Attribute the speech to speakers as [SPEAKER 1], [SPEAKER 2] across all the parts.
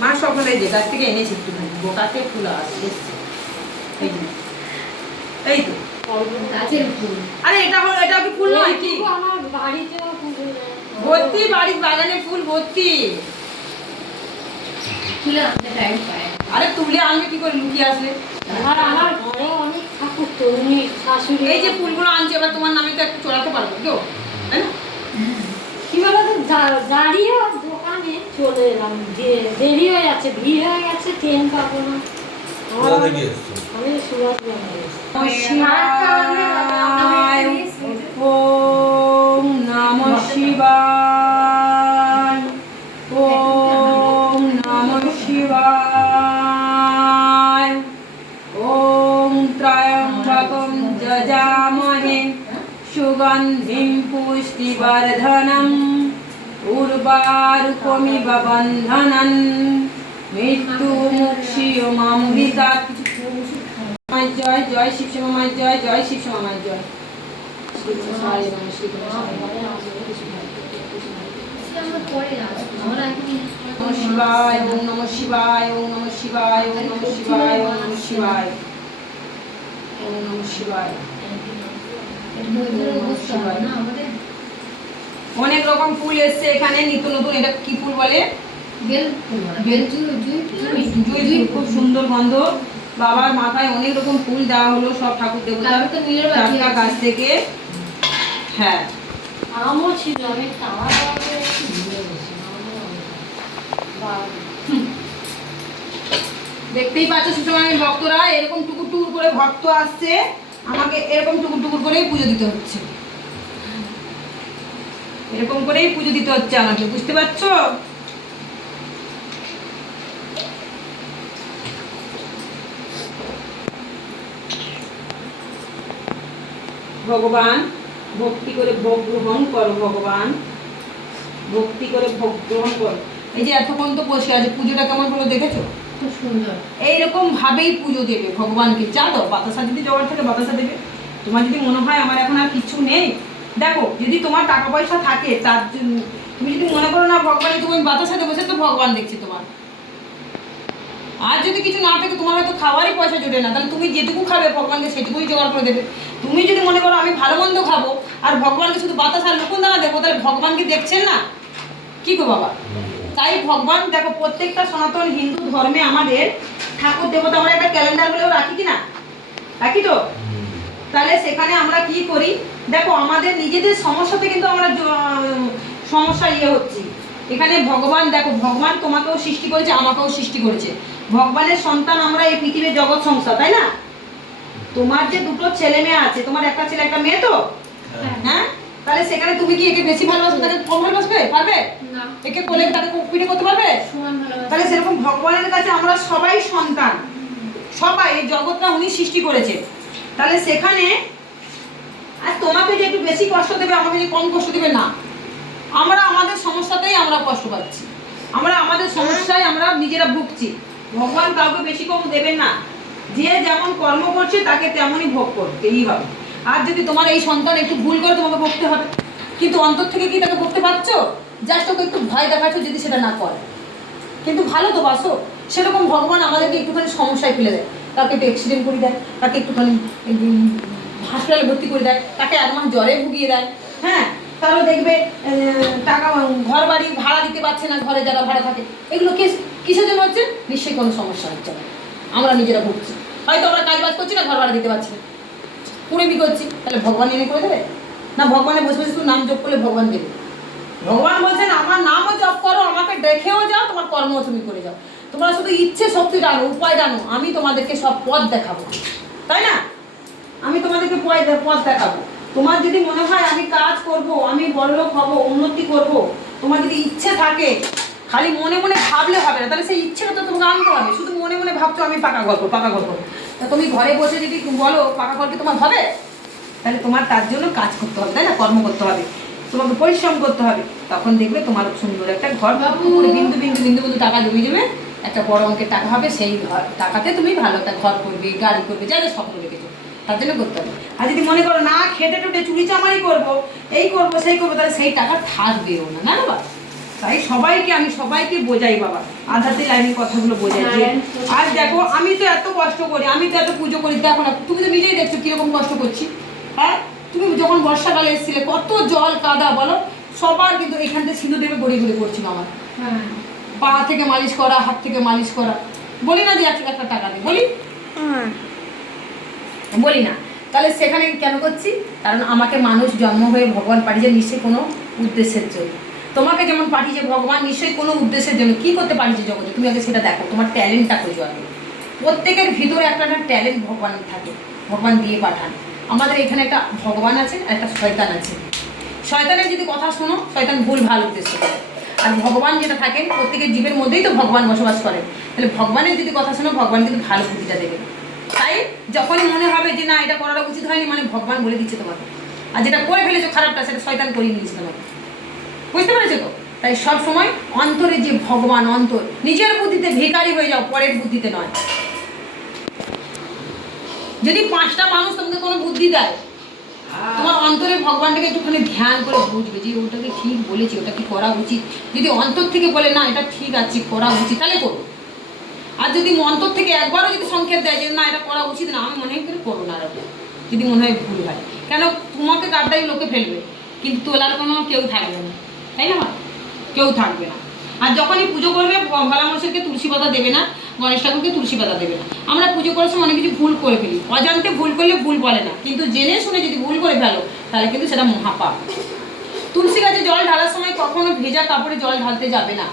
[SPEAKER 1] মা সকালে যে গাছ থেকে এনেছি একটুখানি বোকাতে ফুল আসছে। এই এই তো।
[SPEAKER 2] গাছের ফুল।
[SPEAKER 1] আরে এটা হলো এটা কি ফুল নয় কি?
[SPEAKER 3] আমার বাড়িতেও
[SPEAKER 1] ভর্তি বাড়ির বাগানে ফুল ভর্তি।
[SPEAKER 2] তুলে আনতে টাইম পায়।
[SPEAKER 1] আরে তুলে আনবে কি করে লুকিয়ে আসলে?
[SPEAKER 3] আর আমার ঘরে অনেক ঠাকুর তো শাশুড়ি।
[SPEAKER 1] এই যে ফুলগুলো আনছে এবার তোমার নামে তো একটু চড়াতে পারব কেউ তাই না?
[SPEAKER 3] কি বলতো দা- দাঁড়িয়ে চলে এলাম। দেরি হয়ে যাচ্ছে ভিড় হয়ে গেছে ট্রেন পাবো না। আমি সুভাষ
[SPEAKER 1] ওম নম শিবায়। ওম নম শিবায়। ওম ত্রয়ম্বকম যজামহে। সুগন্ধিম পুষ্টিবর্ধনম। উর্বারুকমিব বন্ধনন মৃত্যু মুক্ষিয়মামৃতা কিছু মায়ের জয় জয় শিবশ্যামা মায়ের জয় জয় শিবশ্যামা মায়ের জয় নমঃ শিবায় ওম নমঃ শিবায় ওম নমঃ শিবায় ওম নমঃ শিবায় ওম নমঃ শিবায় ওম নমঃ শিবায়
[SPEAKER 2] একটু ধৈর্য ধরে বসতে হবে না আমাদের?
[SPEAKER 1] অনেক রকম ফুল এসছে এখানে নিত্য নতুন এটা কি ফুল বলে?
[SPEAKER 2] জুই-
[SPEAKER 1] খুব সুন্দর গন্ধ। বাবার মাথায় অনেক রকম ফুল দেওয়া হলো সব ঠাকুর দেবতার। গাছ থেকে। হ্যাঁ।
[SPEAKER 3] আমও ছিল আমি
[SPEAKER 1] দেখতেই পাচ্ছ সুষমানের ভক্তরা এরকম টুকুর টুকুর করে ভক্ত আসছে আমাকে এরকম টুকুর টুকুর করেই পুজো দিতে হচ্ছে। এরকম করেই পুজো দিতে হচ্ছে আমাকে বুঝতে পারছ? ভগবান ভক্তি করে ভোগ গ্রহণ করো ভগবান। ভক্তি করে ভোগ গ্রহণ করো। এই যে এতক্ষণ তো বসে আছে পুজোটা কেমন হলো দেখেছ?
[SPEAKER 2] খুব সুন্দর।
[SPEAKER 1] এইরকম ভাবেই পুজো দেবে ভগবানকে। যা দাও বাতাসা যদি জোগাড় থাকে বাতাসা দেবে। তোমার যদি মনে হয় আমার এখন আর কিছু নেই দেখো, যদি তোমার টাকা পয়সা থাকে, তার তুমি যদি মনে করো না ভগবানের তুমি বাতাসা দেবো, সে তো ভগবান দেখছে তোমার। আর যদি কিছু না থাকে, তোমার হয়তো খাওয়ারই পয়সা জোটে না। তাহলে তুমি যেটুকু খাবে, ভগবানকে সেটুকুই জোগাড় করে দেবে। তুমি যদি মনে করো, আমি ভালো মন্দ খাব, আর ভগবানকে শুধু বাতাস আর লুকুন দানা দেবো তাহলে ভগবানকে দেখছেন না? কি গো বাবা? তাই ভগবান, দেখো, প্রত্যেকটা সনাতন হিন্দু ধর্মে আমাদের ঠাকুর দেবতা আমরা একটা ক্যালেন্ডার বলেও রাখি কি না? রাখি তো? তাহলে সেখানে আমরা কি করি? দেখো আমাদের নিজেদের সমস্যাতে কিন্তু আমরা সমস্যা ইয়ে হচ্ছি। এখানে ভগবান দেখো ভগবান তোমাকেও সৃষ্টি করেছে আমাকেও সৃষ্টি করেছে। ভগবানের সন্তান আমরা এই পৃথিবীর জগৎ সংস্থা তাই না? তোমার যে দুটো ছেলে মেয়ে আছে তোমার একটা ছেলে একটা মেয়ে তো? হ্যাঁ। তাহলে সেখানে তুমি কি একে বেশি ভালোবাসবে তাকে কম ভালোবাসবে? পারবে?
[SPEAKER 2] না।
[SPEAKER 1] একে কোলে তাকে পিঠে করতে পারবে? তাহলে সেরকম ভগবানের কাছে আমরা সবাই সন্তান। সবাই এই জগৎটা উনি সৃষ্টি করেছে। তাহলে সেখানে আর তোমাকে যে একটু বেশি কষ্ট দেবে, আমাকে যে কম কষ্ট দেবে, না। আমরা আমাদের সমস্যাতেই আমরা কষ্ট পাচ্ছি। আমরা আমাদের সমস্যায় আমরা নিজেরা ভুগছি। ভগবান কাউকে বেশি কম দেবেন না। যে যেমন কর্ম করছে, তাকে তেমনই ভোগ করতেই হবে আর যদি তোমার এই সন্তান একটু ভুল করে তোমাকে ভুগতে হবে, কিন্তু অন্তর থেকে কি তাকে ভুগতে পারছ? জাস্ট ওকে একটু ভয় দেখাচ্ছ যদি সেটা না করে। কিন্তু ভালো তো বাসো। সেরকম ভগবান আমাদেরকে একটুখানি সমস্যায় ফেলে দেয়। তাকে একটু অ্যাক্সিডেন্ট করে দেয়, তাকে একটুখানি হাসপাতালে ভর্তি করে দেয়, তাকে এক মাস জ্বরে ভুগিয়ে দেয় হ্যাঁ? তারও দেখবে টাকা ঘর বাড়ি ভাড়া দিতে পারছে না ঘরে যারা ভাড়া থাকে। এগুলো কিস- কিসের জন্য হচ্ছে? নিশ্চয়ই কোনো সমস্যা হচ্ছে না। আমরা নিজেরা ভুগছি। হয়তো আমরা কাজ বাজ করছি না ঘর ভাড়া দিতে পারছি না। কুড়েমি করছি, তাহলে ভগবান এনে করে দেবে না ভগবানের বসে বসে নাম জপ করলে ভগবান দেবে? ভগবান বলছেন, আমার নামও জপ করো, আমাকে দেখেও যাও, তোমার কর্মও তুমি করে যাও। তোমরা শুধু ইচ্ছে শক্তি জানো উপায় জানো আমি তোমাদেরকে সব পথ দেখাবো। তাই না? আমি তোমাদেরকে পথ দেখাবো। তোমার যদি মনে হয় আমি কাজ করব আমি বড়লোক হব উন্নতি করব তোমার যদি ইচ্ছে থাকে খালি মনে মনে ভাবলে হবে না। তাহলে সেই ইচ্ছেটা তো তোমাকে আনতে হবে। শুধু মনে মনে ভাবছ আমি পাকা গল্প পাকা গল্প। তা তুমি ঘরে বসে যদি বলো পাকা গল্প তোমার হবে? তাহলে তোমার তার জন্য কাজ করতে হবে তাই না? কর্ম করতে হবে। তোমাকে পরিশ্রম করতে হবে। তখন দেখবে তোমার সুন্দর একটা ঘর বিন্দু বিন্দু বিন্দু বিন্দু টাকা জমি জমে যাবে একটা বড় অঙ্কের টাকা হবে সেই ঘর টাকাতে তুমি ভালো একটা ঘর করবে গাড়ি করবে যা যা স্বপ্ন রেখেছো তার জন্য করতে হবে। আর যদি মনে করো না খেটে টুটে চুরি চামারি করব এই করব সেই করব তাহলে সেই টাকা থাকবেও না না বাবা? তাই সবাইকে আমি সবাইকে বোঝাই বাবা আধ্যাত্মিক লাইনের কথাগুলো বোঝাই আর দেখো আমি তো এত কষ্ট করি আমি তো এত পুজো করি দেখো না তুমি তো নিজেই দেখছ কীরকম কষ্ট করছি হ্যাঁ? তুমি যখন বর্ষাকালে এসেছিলে কত জল কাদা বলো? সবার কিন্তু এখান থেকে সিঁদুর দেবে গড়ি গড়ি করছিল আমার।
[SPEAKER 2] হ্যাঁ।
[SPEAKER 1] পা থেকে মালিশ করা হাত থেকে মালিশ করা। বলি না যে এক একটা টাকা দিই বলি? বলি না। তাহলে সেখানে কেন করছি? কারণ আমাকে মানুষ জন্ম হয়ে ভগবান পাঠিয়েছে নিশ্চয়ই কোনো উদ্দেশ্যের জন্য। তোমাকে যেমন পাঠিয়েছে ভগবান নিশ্চয়ই কোনো উদ্দেশ্যের জন্য। কি করতে পাঠিয়েছে জগতে? তুমি আগে সেটা দেখো। তোমার ট্যালেন্টটা খোঁজো আগে। প্রত্যেকের ভিতরে একটা একটা ট্যালেন্ট ভগবান থাকে ভগবান দিয়ে পাঠান। আমাদের এখানে একটা ভগবান আছে আর একটা শয়তান আছে। শয়তানের যদি কথা শোনো শয়তান ভুল ভালো উদ্দেশ্য করে। আর ভগবান যেটা থাকেন, প্রত্যেকের জীবের মধ্যেই তো ভগবান বসবাস করেন। তাহলে ভগবানের যদি কথা শোনো, ভগবান কিন্তু ভালো বুদ্ধিটা দেবে। তাই যখনই মনে হবে যে না, এটা করাটা উচিত হয়নি মানে ভগবান বলে দিচ্ছে তোমাকে। আর যেটা করে ফেলেছো, খারাপটা, সেটা শয়তান করিয়ে নিয়েছে তোমাকে। বুঝতে পেরেছ তো? তাই সব সময় অন্তরে যে ভগবান অন্তর, নিজের বুদ্ধিতে ভিকারি হয়ে যাও, পরের বুদ্ধিতে নয়। যদি পাঁচটা মানুষ তোমাকে কোনো বুদ্ধি দেয় তোমার অন্তরে ভগবানটাকে একটুখানি ধ্যান করে বুঝবে যে ওটাকে ঠিক বলেছি, ওটা কি করা উচিত। যদি অন্তর থেকে বলে, না, এটা ঠিক আছে, করা উচিত, তাহলে করো। আর যদি অন্তর থেকে একবারও যদি সংক্ষেপ দেয় যে, না, এটা করা উচিত না, আমি মনে করে করো না আর যদি মনে হয় ভুল হয়। কেন তোমাকে কারটাই লোকে ফেলবে। কিন্তু তোলার কোনো কেউ থাকবে না। তাই না? কেউ থাকবে না। আর যখনই পুজো করবে ভোলা মানুষেরকে তুলসী পাতা দেবে না, গণেশ ঠাকুরকে তুলসী পাতা দেবে না। আমরা পুজো করার সময় অনেক কিছু ভুল করে ফেলি। অজান্তে ভুল করলে ভুল বলে না। কিন্তু জেনে শুনে যদি ভুল করে ফেলো, তাহলে কিন্তু সেটা মহাপাপ। তুলসী গাছে জল ঢালার সময় কখনো ভেজা কাপড়ে জল ঢালতে যাবে না।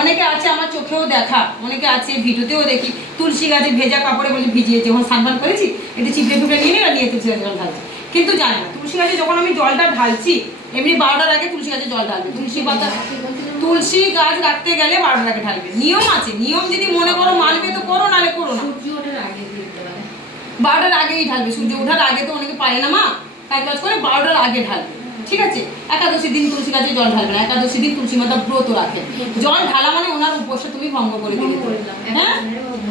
[SPEAKER 1] অনেকে আছে আমার চোখেও দেখা, অনেকে আছে ভিডিওতেও দেখি, তুলসী গাছে ভেজা কাপড়ে বলে ভিজিয়ে যখন স্নান করেছি? একটু চিপড়ে ফুপড়ে নিয়ে নিয়ে তুলসী গাছে জল ঢালছি। কিন্তু জানি না তুলসী গাছে যখন আমি জলটা ঢালছি এমনি বারোটার আগে তুলসী গাছে জল ঢালবে তুলসী পাতা তুলসী গাছ রাখতে গেলে বারোটার আগে ঢালবে। নিয়ম আছে নিয়ম যদি মনে করো মানবে তো করো নাহলে করো না। বারোটার আগেই ঢালবে সূর্য ওঠার আগে তো অনেকে পারে না মা কাজ কাজ করে বারোটার আগে ঢালবে। ঠিক আছে? একাদশী দিন তুলসী গাছে জল ঢালবে না। একাদশী দিন তুলসী মাতা ব্রত রাখে। জল ঢালা মানে ওনার উপসে তুমি ভঙ্গ করে দিলে হ্যাঁ?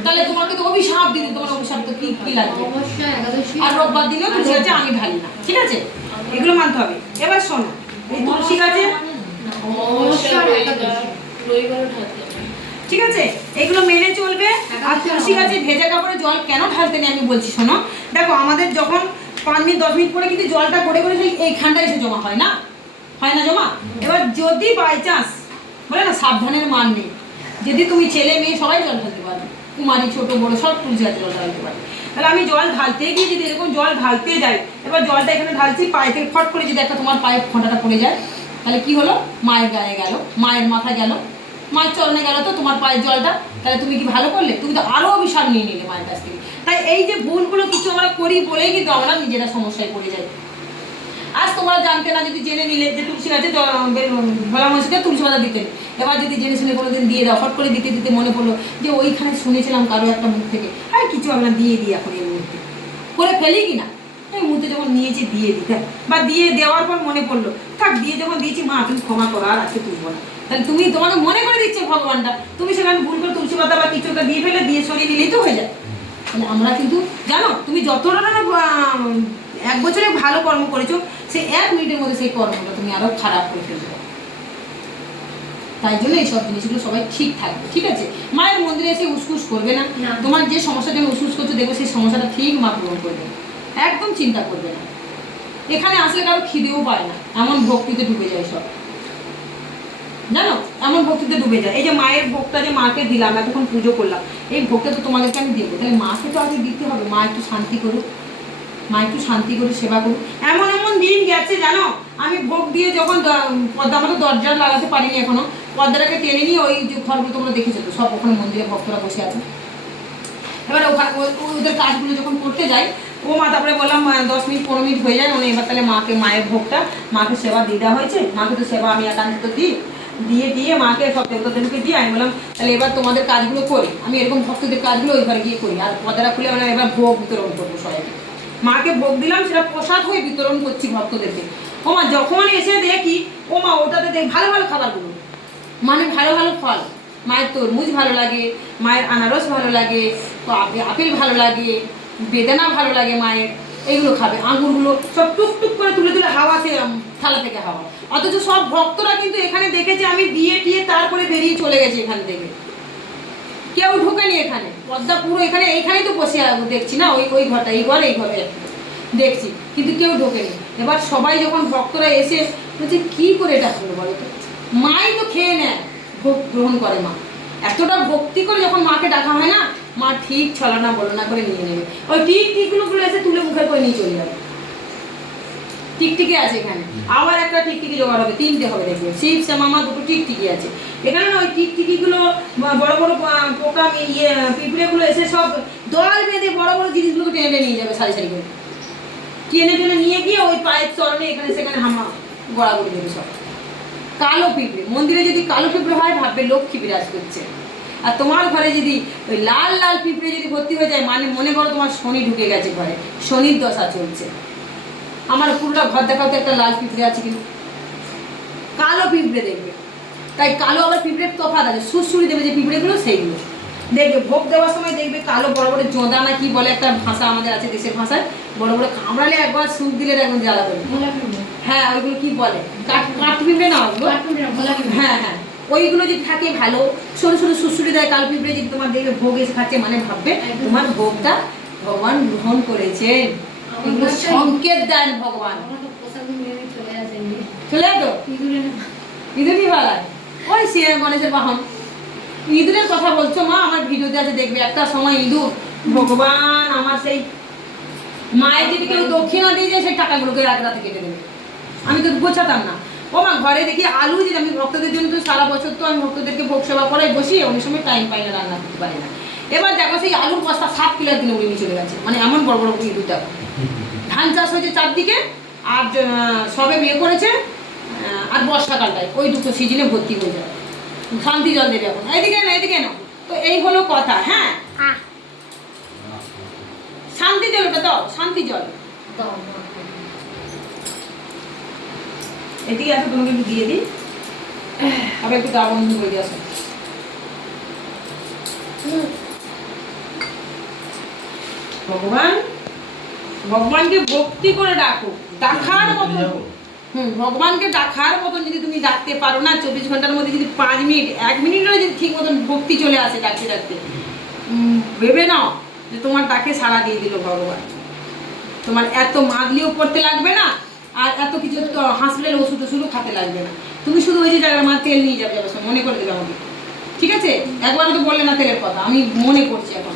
[SPEAKER 1] তাহলে তোমাকে তো অভিশাপ দিলে। তোমার অভিশাপ তো কি কি লাগবে আর রোববার দিনেও তুলসী গাছে আমি ঢালি না। ঠিক আছে? এগুলো মানতে হবে। এবার শোনো এই তুলসী গাছে ঠিক আছে? এগুলো মেনে চলবে। আর তুলসী গাছে ভেজা কাপড়ে জল কেন ঢালতে নেই আমি বলছি শোনো। দেখো আমাদের যখন পাঁচ মিনিট, দশ মিনিট পরে কিন্তু জলটা করে করে সেই এইখানটা এসে জমা হয় না? হয় না জমা? এবার যদি বাই চান্স বলে না, সাবধানের মান নেই। যদি তুমি ছেলে, মেয়ে, সবাই জল ঢালতে পারবে কুমারী, ছোট, বড়, সব তুলসী গাছে জল ঢালতে পারবে তাহলে আমি জল ঢালতে গিয়ে যদি এরকম জল ঢালতে যাই, এবার জলটা এখানে ঢালছি পায়ে ফট করে যদি একটা তোমার পায়ে ফোঁটাটা পড়ে যায়, তাহলে কি হলো? মায়ের গায়ে গেল, মায়ের মাথা গেল, মায়ের চরণে গেল তো তোমার পায়ের জলটা। তাহলে তুমি কি ভালো করলে? তুমি তো আরও অভিশাপ নিয়ে নিলে মায়ের কাছ থেকে। তাই এই যে ভুলগুলো কিছু আমরা করি বলেই কিন্তু আমরা নিজেরা সমস্যায় পড়ে যাই। আজ তোমরা জানতে না, যদি জেনে নিলে যে তুলসী গাছে ভোলা মানুষকে তুলসী পাতা দিতেন। এবার যদি জেনে শুনে কোনোদিন দিয়ে দাও হট করে দিতে দিতে মনে পড়ল যে ওইখানে শুনেছিলাম কারও একটা মুখ থেকে, আর, কিছু আমরা দিয়ে দিই এখন এই মুহূর্তে। করে ফেলি কি না এই মুহূর্তে যখন নিয়েছি, দিয়ে দিতে বা দিয়ে দেওয়ার পর মনে পড়ল, থাক, দিয়ে যখন দিয়েছি, মা, তুমি ক্ষমা করো, আর আজকে তুলবো না। তাহলে তুমি তোমাকে মনে করে দিচ্ছে ভগবানটা। তুমি সেখানে ভুল করে তুলসী পাতা বা কিছু একটা দিয়ে ফেলে, দিয়ে সরিয়ে দিলেই তো হয়ে যায়। তাহলে আমরা কিন্তু জানো তুমি যতটা না এক বছরে ভালো কর্ম করেছ সেই এক মিনিটের মধ্যে সেই কর্মটা তুমি আরও খারাপ করে ফেলবে। তাই জন্য এইসব জিনিসগুলো সবাই ঠিক থাকবে ঠিক আছে? মায়ের মন্দিরে এসে উসকুস করবে না। তোমার যে সমস্যার জন্য উসকুস করছ দেখবে সেই সমস্যাটা ঠিক মা পূরণ করবে একদম চিন্তা করবে না। এখানে আসলে কারও খিদেও পায় না। এমন ভক্তিতে ঢুকে যায় সব। জানো? এমন ভক্তিতে ডুবে যায়। এই যে মায়ের ভোগটা যে মাকে দিলাম, এতক্ষণ পুজো করলাম, এই ভোগটা তো তোমাদেরকে আমি দেবো। তাহলে মাকে তো আগে দিতে হবে, মা একটু শান্তি করুক। মা একটু শান্তি করে সেবা করুক। এমন এমন দিন গেছে, জানো? আমি ভোগ দিয়ে যখন দ- পর্দা আমরা তো দরজা লাগাতে পারিনি এখনও পর্দাটাকে টেনে নিয়ে ওই যে ঘরগুলো তোমরা দেখেছ তো? সব ওখানে মন্দিরে ভক্তরা বসে আছে। এবার ওখানে ওদের কাজগুলো যখন করতে যায় ও মা, তারপরে বললাম দশ মিনিট, পনেরো মিনিট হয়ে যায় মানে এবার তাহলে মাকে, মায়ের ভোগটা, মাকে সেবা দেওয়া হয়েছে। মাকে তো সেবা আমি একান্ত দিই। দিয়ে দিয়ে মাকে সব দেবতাদেরকে দিয়ে আমি বললাম, তাহলে এবার তোমাদের কাজগুলো করি। আমি এরকম ভক্তদের কাজগুলো ওইবার গিয়ে করি। আর পদারা খুলে আমরা এবার ভোগ বিতরণ করব সবাইকে। মাকে ভোগ দিলাম, সেটা প্রসাদ হয়ে বিতরণ করছি ভক্তদেরকে। ও মা, যখন এসে দেখি, ও মা, ওটাতে দেখ, ভালো ভালো খাবারগুলো। মানে ভালো ভালো ফল। মায়ের তরমুজ ভালো লাগে, মায়ের আনারস ভালো লাগে আপেল ভালো লাগে, বেদানা ভালো লাগে মায়ের। এইগুলো খাবে, আঙুরগুলো সব টুক টুক করে তুলে তুলে হাওয়াতে থালা থেকে হাওয়া। অথচ সব ভক্তরা কিন্তু এখানে দেখেছে আমি বিয়ে টিয়ে তারপরে বেরিয়ে চলে গেছি এখান থেকে। কেউ ঢুকেনি এখানে। পদ্মা পুরো এখানে, এইখানেই তো বসে দেখছি না, ওই ওই ঘরটা, এই ঘর, এই ঘরে দেখছি, কিন্তু কেউ ঢোকেনি। এবার সবাই যখন ভক্তরা এসে বলছে, কি করে এটা হলো বলো তো? মাই তো খেয়ে নেয়, ভোগ গ্রহণ করে মা। এতটা ভক্তি করে যখন মাকে ডাকা হয় না, মা ঠিক ছলানা বলনা করে নিয়ে নেবে। ওই টিক টিকগুলো গুলো এসে তুলে মুখে করে নিয়ে চলে যাবে। টিকটিকি আছে এখানে। আবার একটা টিকটিকি জোগাড় হবে, তিনটে হবে দেখবে। শিব শ্যামামা দুটো টিকটিকি আছে। এখানে না ওই টিকটিকিগুলো বড় বড় পোকা ইয়ে পিঁপড়েগুলো এসে সব দল বেঁধে বড় বড় জিনিসগুলোকে টেনে টেনে নিয়ে যাবে সারি সারি করে। টেনে টেনে নিয়ে গিয়ে ওই পায়ের চরণে এখানে সেখানে হামা গড়াগড়ি দেবে সব। কালো পিঁপড়ে, মন্দিরে যদি কালো পিঁপড়ে হয়, ভাববে লক্ষ্মী বিরাজ করছে। আর তোমার ঘরে যদি ওই লাল লাল পিঁপড়ে যদি ভর্তি হয়ে যায় মানে মনে করো তোমার শনি ঢুকে গেছে ঘরে, শনির দশা চলছে। আমার পুরোটা ঘর দেখাতে একটা লাল পিঁপড়ে আছে কিন্তু। কালো পিঁপড়ে দেখবে। তাই কালো আবার পিঁপড়ের তফাৎ আছে। সুরসুরি দেবে যে পিঁপড়েগুলো সেইগুলো। দেখবে ভোগ দেওয়ার সময় দেখবে কালো বড় বড় জোঁদা না কি বলে একটা ভাষা আমাদের আছে দেশের ভাষায়। বড় বড় কামড়ালে একবার সুখ দিলে একদম জ্বালা করবে হ্যাঁ ওইগুলো কি বলে? কাঠ কাঠ পিঁপড়ে না ওগুলো? হ্যাঁ হ্যাঁ। ওইগুলো যদি থাকে ভালো সরু সরু সুসুরি দেয় কাল পিঁপড়ে যদি তোমার দেখবে ভোগ এসে খাচ্ছে মানে ভাববে। তোমার ভোগটা ভগবান গ্রহণ
[SPEAKER 2] ঘরটাই-
[SPEAKER 1] সংকেত দেন ভগবান।
[SPEAKER 2] চলে
[SPEAKER 1] তো
[SPEAKER 2] ইঁদুরে
[SPEAKER 1] ওই গণেশের বাহন। ইঁদুরের কথা বলছো মা আমার ভিডিওতে আছে দেখবে। একটা সময় ইঁদুর ভগবান আমার সেই মায়ের যদি কেউ দক্ষিণা দিয়ে যায় সেই টাকাগুলোকে রাতে কেটে দেবে। আমি তো গোছাতাম না। ও মা ঘরে দেখি আলু যদি আমি ভক্তদের জন্য তো সারা বছর তো আমি ভক্তদেরকে ভোগ সেবা করাই বসি অনেক সময় টাইম পাই না রান্না করতে পারি না। এবার দেখো সেই আলুর বস্তা সাত কিলো দিন উড়ে চলে গেছে। মানে এমন বড় বড় ইঁদুর দেখো ধান চাষ হয়েছে চারদিকে আর সবে বিয়ে করেছে আর বর্ষাকালটায়। ওই দুটো সিজনে ভর্তি হয়ে যাবে। শান্তি জল দেবে এখন। এদিকে না এদিকে না তো এই হলো কথা হ্যাঁ? শান্তি জল ওটা দাও শান্তি জল।
[SPEAKER 2] দাও।
[SPEAKER 1] এদিকে আসো তোমাকে একটু দিয়ে দিই। আবার একটু গা বন্ধ করে দিয়ে আসো। ভগবান। ভগবানকে ভক্তি করে ডাকো ডাকার মতো হুম ভগবানকে ডাকার মতন যদি তুমি ডাকতে পারো না চব্বিশ ঘণ্টার মধ্যে যদি পাঁচ মিনিট এক মিনিটও যদি ঠিক মতন ভক্তি চলে আসে ডাকতে ডাকতে ভেবে নাও যে তোমার ডাকে সাড়া দিয়ে দিল ভগবান। তোমার এত মাদলিও করতে লাগবে না আর এত কিছু তো হসপিটাল ওষুধ ওষুধও খাতে লাগবে না। তুমি শুধু ওই যে জায়গায় মা তেল নিয়ে যাবে যাবে মনে করে দেবে আমাকে। ঠিক আছে? একবার তো বললে না তেলের কথা আমি মনে করছি এখন।